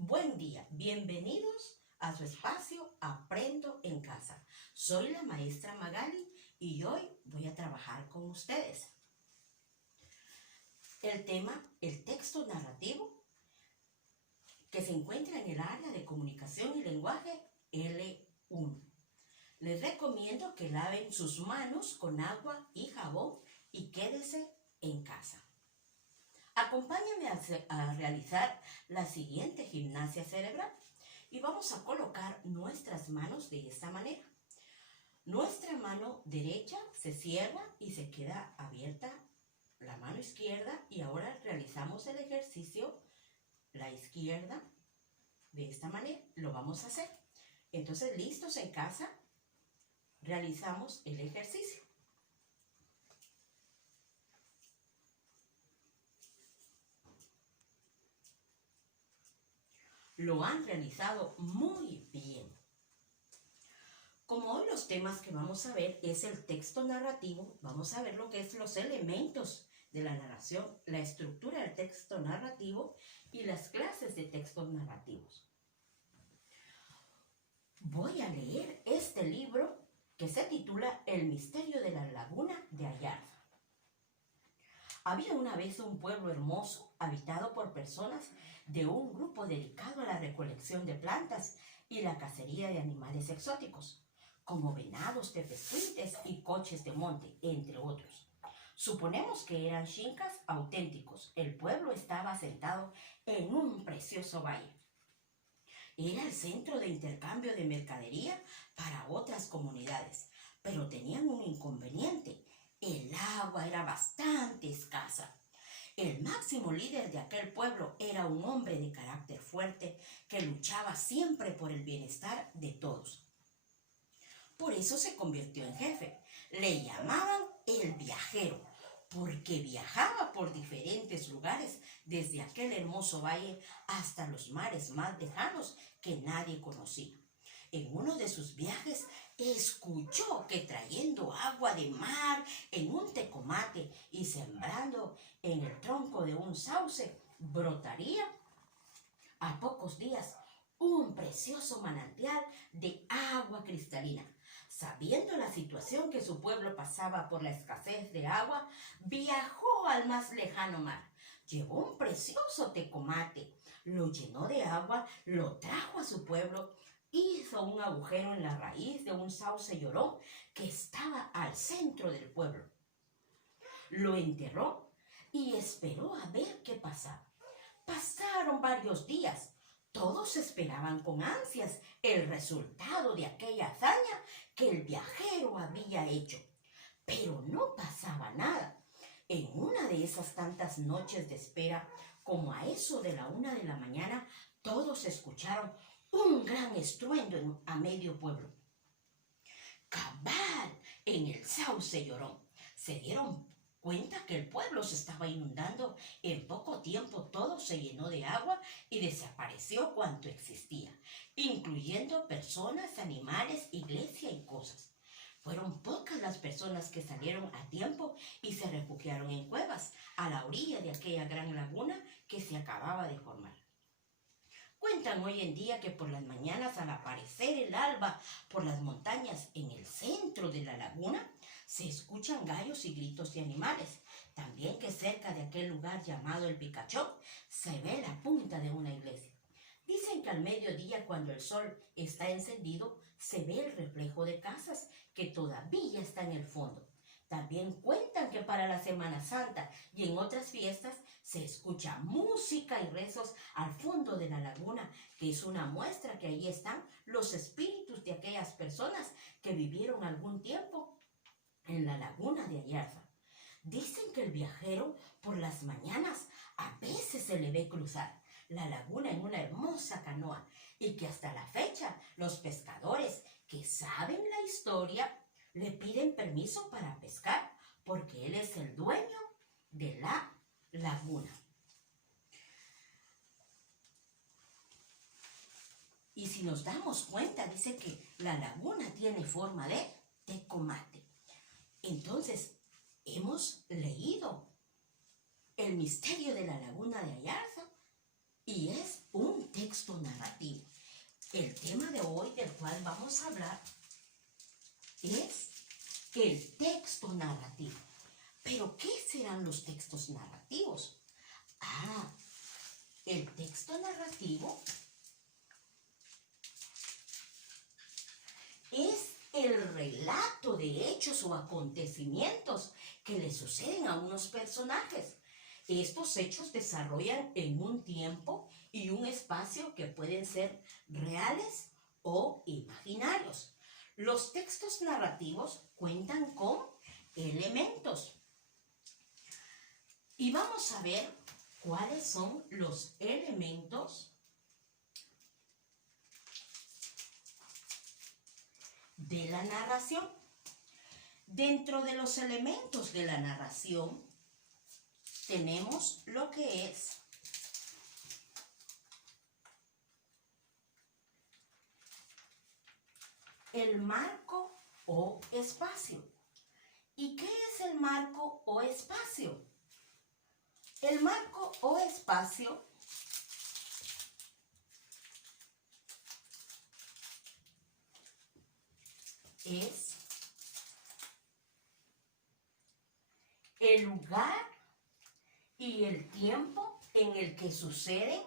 Buen día, bienvenidos a su espacio Aprendo en Casa. Soy la maestra Magali y hoy voy a trabajar con ustedes. El tema, el texto narrativo que se encuentra en el área de comunicación y lenguaje L1. Les recomiendo que laven sus manos con agua y jabón y quédese en casa. Acompáñame a realizar la siguiente gimnasia cerebral y vamos a colocar nuestras manos de esta manera. Nuestra mano derecha se cierra y se queda abierta la mano izquierda y ahora realizamos el ejercicio la izquierda de esta manera. Lo vamos a hacer. Entonces, listos en casa, realizamos el ejercicio. Lo han realizado muy bien. Como hoy los temas que vamos a ver es el texto narrativo, vamos a ver lo que es los elementos de la narración, la estructura del texto narrativo y las clases de textos narrativos. Voy a leer este libro que se titula El misterio de la laguna de Ayarza. Había una vez un pueblo hermoso habitado por personas de un grupo dedicado a la recolección de plantas y la cacería de animales exóticos, como venados, tepezcuintes y coches de monte, entre otros. Suponemos que eran xincas auténticos. El pueblo estaba asentado en un precioso valle. Era el centro de intercambio de mercadería para otras comunidades, pero tenían un inconveniente. El agua era bastante escasa. El máximo líder de aquel pueblo era un hombre de carácter fuerte que luchaba siempre por el bienestar de todos. Por eso se convirtió en jefe. Le llamaban el viajero, porque viajaba por diferentes lugares, desde aquel hermoso valle hasta los mares más lejanos que nadie conocía. En uno de sus viajes escuchó que trayendo agua de mar en un tecomate y sembrando en el tronco de un sauce, brotaría a pocos días un precioso manantial de agua cristalina. Sabiendo la situación que su pueblo pasaba por la escasez de agua, viajó al más lejano mar. Llevó un precioso tecomate, lo llenó de agua, lo trajo a su pueblo, hizo un agujero en la raíz de un sauce llorón que estaba al centro del pueblo. Lo enterró y esperó a ver qué pasaba. Pasaron varios días. Todos esperaban con ansias el resultado de aquella hazaña que el viajero había hecho. Pero no pasaba nada. En una de esas tantas noches de espera, como a eso de la 1 de la mañana, todos escucharon un gran estruendo a medio pueblo. Cabal en el sauce llorón. Se dieron cuenta que el pueblo se estaba inundando. En poco tiempo todo se llenó de agua y desapareció cuanto existía, incluyendo personas, animales, iglesia y cosas. Fueron pocas las personas que salieron a tiempo y se refugiaron en cuevas a la orilla de aquella gran laguna que se acababa de formar. Cuentan hoy en día que por las mañanas, al aparecer el alba por las montañas en el centro de la laguna, se escuchan gallos y gritos de animales. También que cerca de aquel lugar llamado el Picachón se ve la punta de una iglesia. Dicen que al mediodía, cuando el sol está encendido, se ve el reflejo de casas que todavía está en el fondo. También cuentan que para la Semana Santa y en otras fiestas se escucha música y rezos al fondo de la laguna, que es una muestra que ahí están los espíritus de aquellas personas que vivieron algún tiempo en la laguna de Ayarza. Dicen que el viajero por las mañanas a veces se le ve cruzar la laguna en una hermosa canoa y que hasta la fecha los pescadores que saben la historia le piden permiso para pescar porque él es el dueño de la laguna. Y si nos damos cuenta, dice que la laguna tiene forma de tecomate. Entonces, hemos leído El misterio de la laguna de Ayarza y es un texto vamos a hablar es el texto narrativo. ¿Pero qué serán los textos narrativos? El texto narrativo es el relato de hechos o acontecimientos que le suceden a unos personajes. Estos hechos desarrollan en un tiempo y un espacio que pueden ser reales o imaginarios. Los textos narrativos cuentan con elementos. Y vamos a ver cuáles son los elementos de la narración. Dentro de los elementos de la narración tenemos lo que es el marco o espacio. ¿Y qué es el marco o espacio? El marco o espacio es el lugar y el tiempo en el que suceden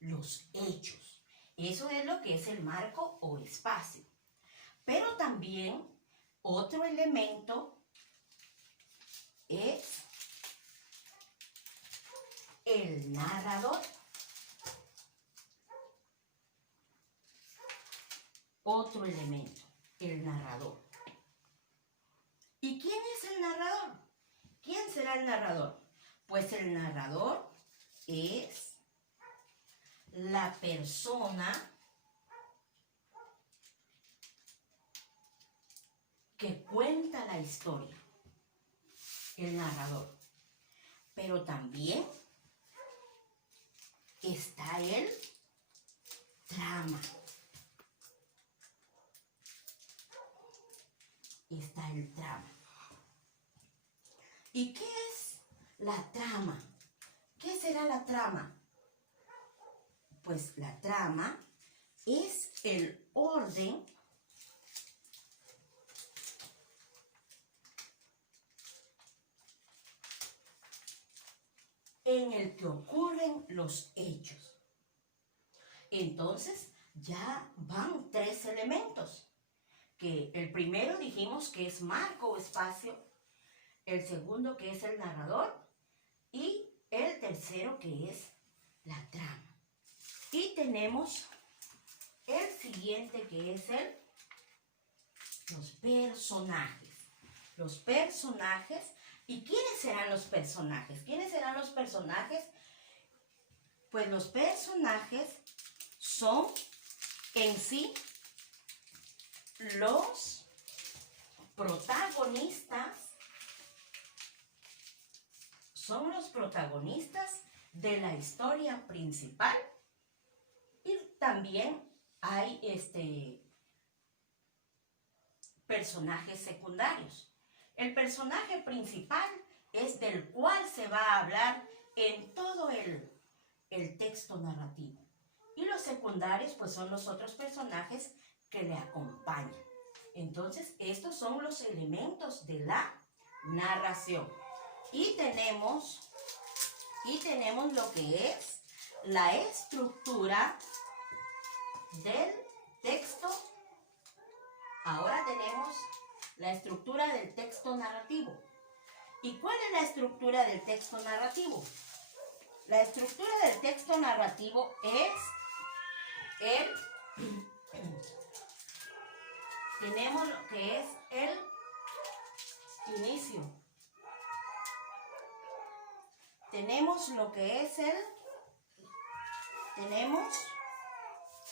los hechos. Eso es lo que es el marco o espacio. Pero también otro elemento es el narrador. Otro elemento, el narrador. ¿Y quién es el narrador? ¿Quién será el narrador? Pues el narrador es la persona que cuenta la historia, el narrador. Pero también está el trama. Está el trama. ¿Y qué es la trama? ¿Qué será la trama? Pues la trama es el orden en el que ocurren los hechos. Entonces ya van 3 elementos. Que el primero dijimos que es marco o espacio, el segundo que es el narrador y el tercero que es la trama. Y tenemos el siguiente que es los personajes. Los personajes. ¿Y quiénes serán los personajes? ¿Quiénes serán los personajes? Pues los personajes son en sí los protagonistas. Son los protagonistas de la historia principal. Y también hay personajes secundarios. El personaje principal es del cual se va a hablar en todo el texto narrativo. Y los secundarios pues son los otros personajes que le acompañan. Entonces estos son los elementos de la narración. Y tenemos lo que es la estructura del texto. Ahora tenemos la estructura del texto narrativo. ¿Y cuál es la estructura del texto narrativo? La estructura del texto narrativo es tenemos lo que es el inicio. Tenemos lo que es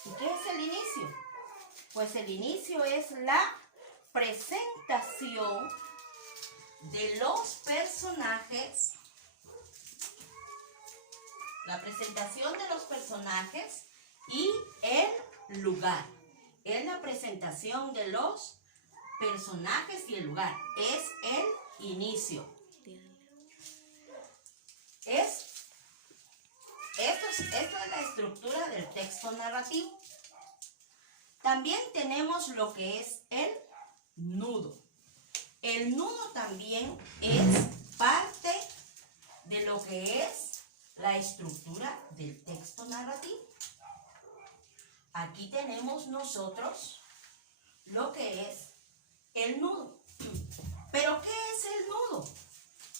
¿y qué es el inicio? Pues el inicio es la presentación de los personajes. La presentación de los personajes y el lugar. Es la presentación de los personajes y el lugar. Es el inicio. Esto es la estructura del texto narrativo. También tenemos lo que es el nudo. El nudo también es parte de lo que es la estructura del texto narrativo. Aquí tenemos nosotros lo que es el nudo. ¿Pero qué es el nudo?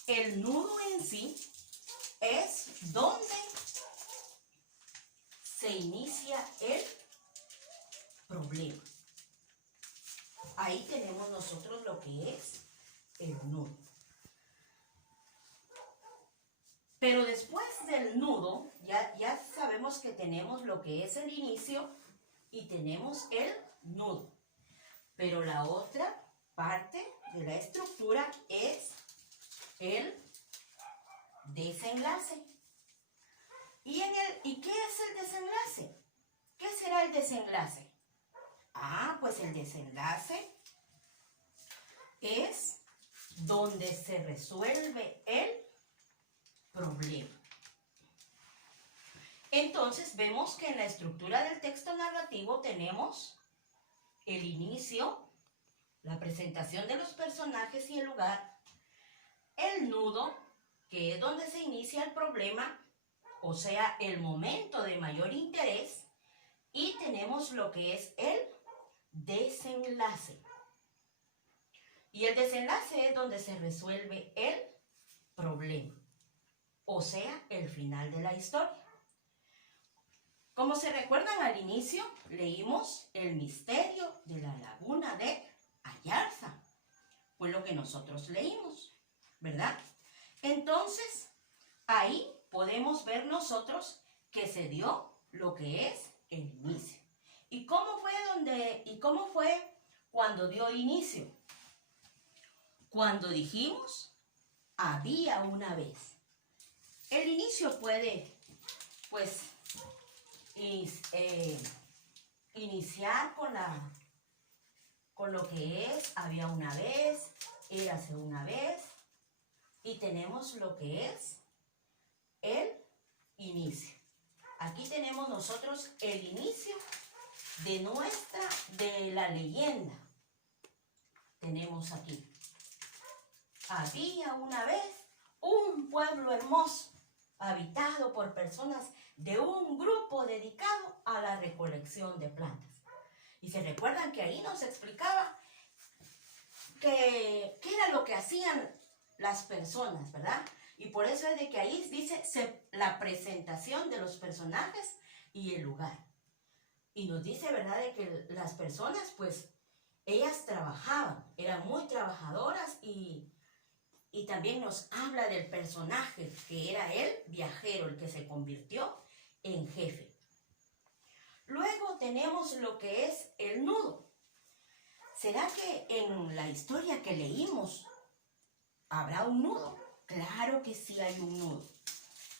El nudo en sí es donde se inicia el problema. Ahí tenemos nosotros lo que es el nudo. Pero después del nudo, ya sabemos que tenemos lo que es el inicio y tenemos el nudo. Pero la otra parte de la estructura es el desenlace. ¿Y qué es el desenlace? ¿Qué será el desenlace? Pues el desenlace es donde se resuelve el problema. Entonces vemos que en la estructura del texto narrativo tenemos el inicio, la presentación de los personajes y el lugar, el nudo, que es donde se inicia el problema, o sea, el momento de mayor interés, y tenemos lo que es el desenlace. Y el desenlace es donde se resuelve el problema, o sea, el final de la historia. Como se recuerdan al inicio, leímos el misterio de la laguna de Ayarza. Fue lo que nosotros leímos, ¿verdad? Entonces, ahí podemos ver nosotros que se dio lo que es el inicio. ¿Y cómo fue cuando dio inicio? Cuando dijimos, había una vez. El inicio puede, iniciar con lo que es, había una vez, érase una vez, y tenemos lo que es el inicio. Aquí tenemos nosotros el inicio de la leyenda. Tenemos aquí. Había una vez un pueblo hermoso, habitado por personas de un grupo dedicado a la recolección de plantas. Y se recuerdan que ahí nos explicaba qué era lo que hacían las personas, ¿verdad? Y por eso es de que ahí dice la presentación de los personajes y el lugar. Y nos dice, ¿verdad?, de que las personas, ellas trabajaban, eran muy trabajadoras y también nos habla del personaje que era el viajero, el que se convirtió en jefe. Luego tenemos lo que es el nudo. ¿Será que en la historia que leímos habrá un nudo? Claro que sí hay un nudo.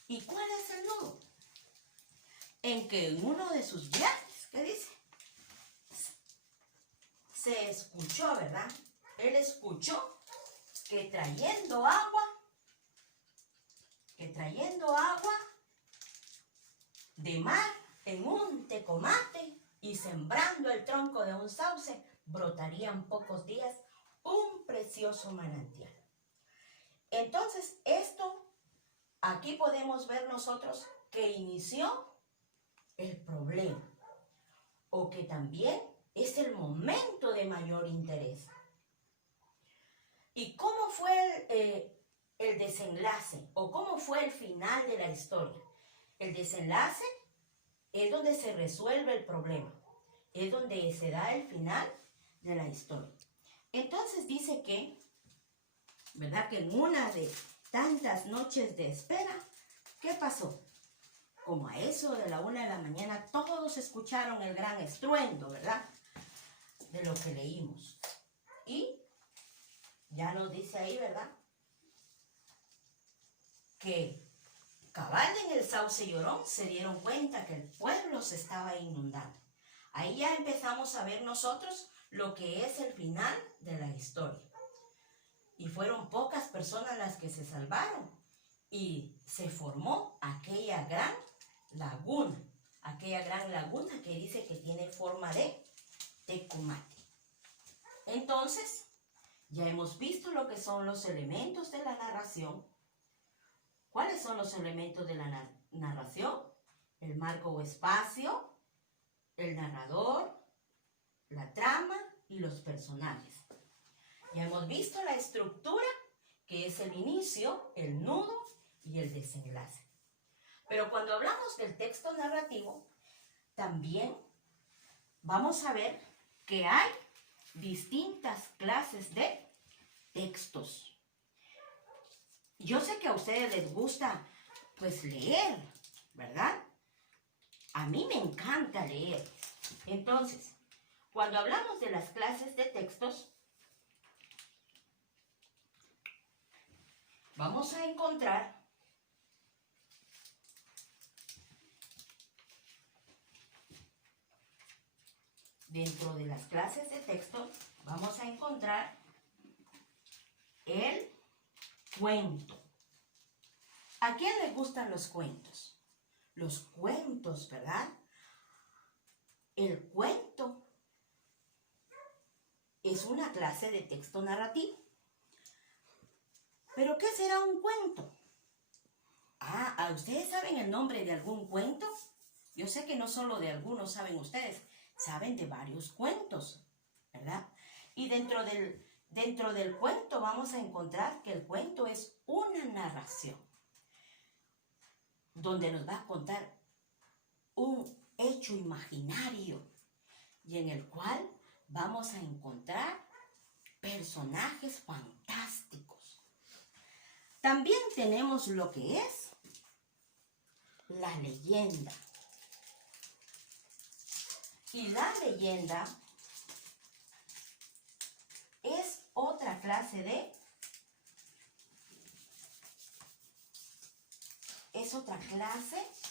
¿Y cuál es el nudo? En que en uno de sus viajes, ¿qué dice? Se escuchó, ¿verdad? Él escuchó que trayendo agua de mar en un tecomate y sembrando el tronco de un sauce, brotaría en pocos días un precioso manantial. Entonces, aquí podemos ver nosotros que inició el problema, o que también es el momento de mayor interés. ¿Y cómo fue el desenlace? ¿O cómo fue el final de la historia? El desenlace es donde se resuelve el problema. Es donde se da el final de la historia. Entonces dice que, ¿verdad?, que en una de tantas noches de espera, ¿qué pasó? Como a eso de la 1 de la mañana, todos escucharon el gran estruendo, ¿verdad?, de lo que leímos. Y ya nos dice ahí, ¿verdad?, que cabal en el sauce llorón se dieron cuenta que el pueblo se estaba inundando. Ahí ya empezamos a ver nosotros lo que es el final de la historia. Y fueron pocas personas las que se salvaron. Y se formó aquella gran laguna que dice que tiene forma de Tecumate. Entonces, ya hemos visto lo que son los elementos de la narración. ¿Cuáles son los elementos de la narración? El marco o espacio, el narrador, la trama y los personajes. Ya hemos visto la estructura, que es el inicio, el nudo y el desenlace. Pero cuando hablamos del texto narrativo, también vamos a ver que hay distintas clases de textos. Yo sé que a ustedes les gusta, pues, leer, ¿verdad? A mí me encanta leer. Entonces, cuando hablamos de las clases de textos, vamos a encontrar dentro de las clases de texto, vamos a encontrar el cuento. ¿A quién le gustan los cuentos? Los cuentos, ¿verdad? El cuento es una clase de texto narrativo. ¿Pero qué será un cuento? ¿Ustedes saben el nombre de algún cuento? Yo sé que no solo de algunos saben ustedes, saben de varios cuentos, ¿verdad? Y dentro del cuento vamos a encontrar que el cuento es una narración, donde nos va a contar un hecho imaginario y en el cual vamos a encontrar personajes fantásticos. También tenemos lo que es la leyenda. Y la leyenda es otra clase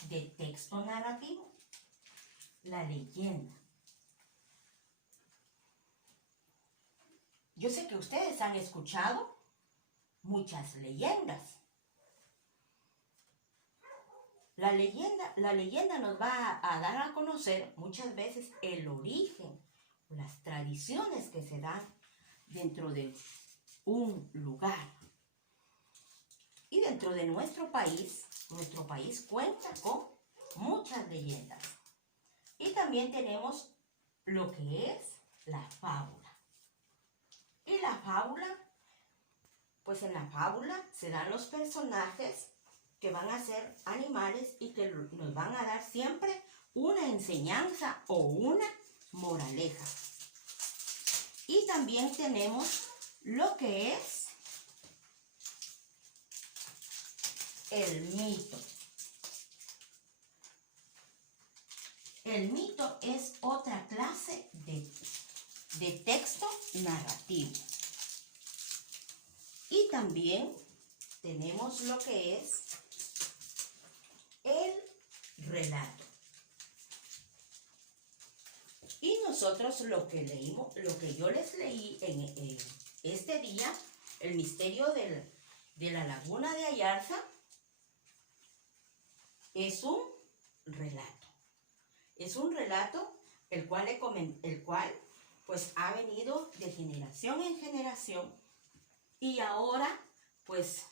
de texto narrativo. La leyenda. Yo sé que ustedes han escuchado muchas leyendas. La leyenda nos va a dar a conocer muchas veces el origen, las tradiciones que se dan dentro de un lugar. Y dentro de nuestro país cuenta con muchas leyendas. Y también tenemos lo que es la fábula. Y la fábula, pues en la fábula se dan los personajes que van a ser animales y que nos van a dar siempre una enseñanza o una moraleja. Y también tenemos lo que es el mito. El mito es otra clase de texto narrativo. Y también tenemos lo que es el relato. Y nosotros lo que yo les leí en este día, el misterio de la laguna de Ayarza, es un relato. Es un relato el cual pues ha venido de generación en generación y ahora pues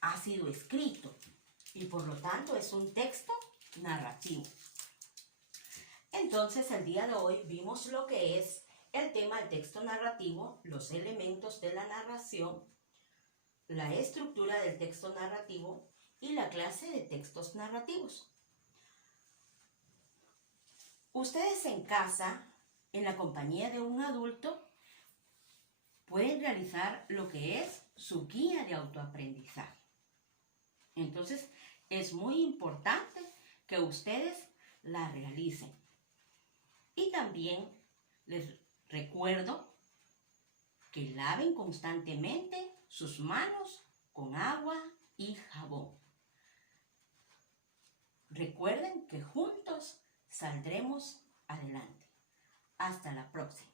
ha sido escrito y por lo tanto es un texto narrativo. Entonces el día de hoy vimos lo que es el tema del texto narrativo, los elementos de la narración, la estructura del texto narrativo y la clase de textos narrativos. Ustedes en casa, en la compañía de un adulto, pueden realizar lo que es su guía de autoaprendizaje. Entonces, es muy importante que ustedes la realicen. Y también les recuerdo que laven constantemente sus manos con agua y jabón. Recuerden que juntos saldremos adelante. Hasta la próxima.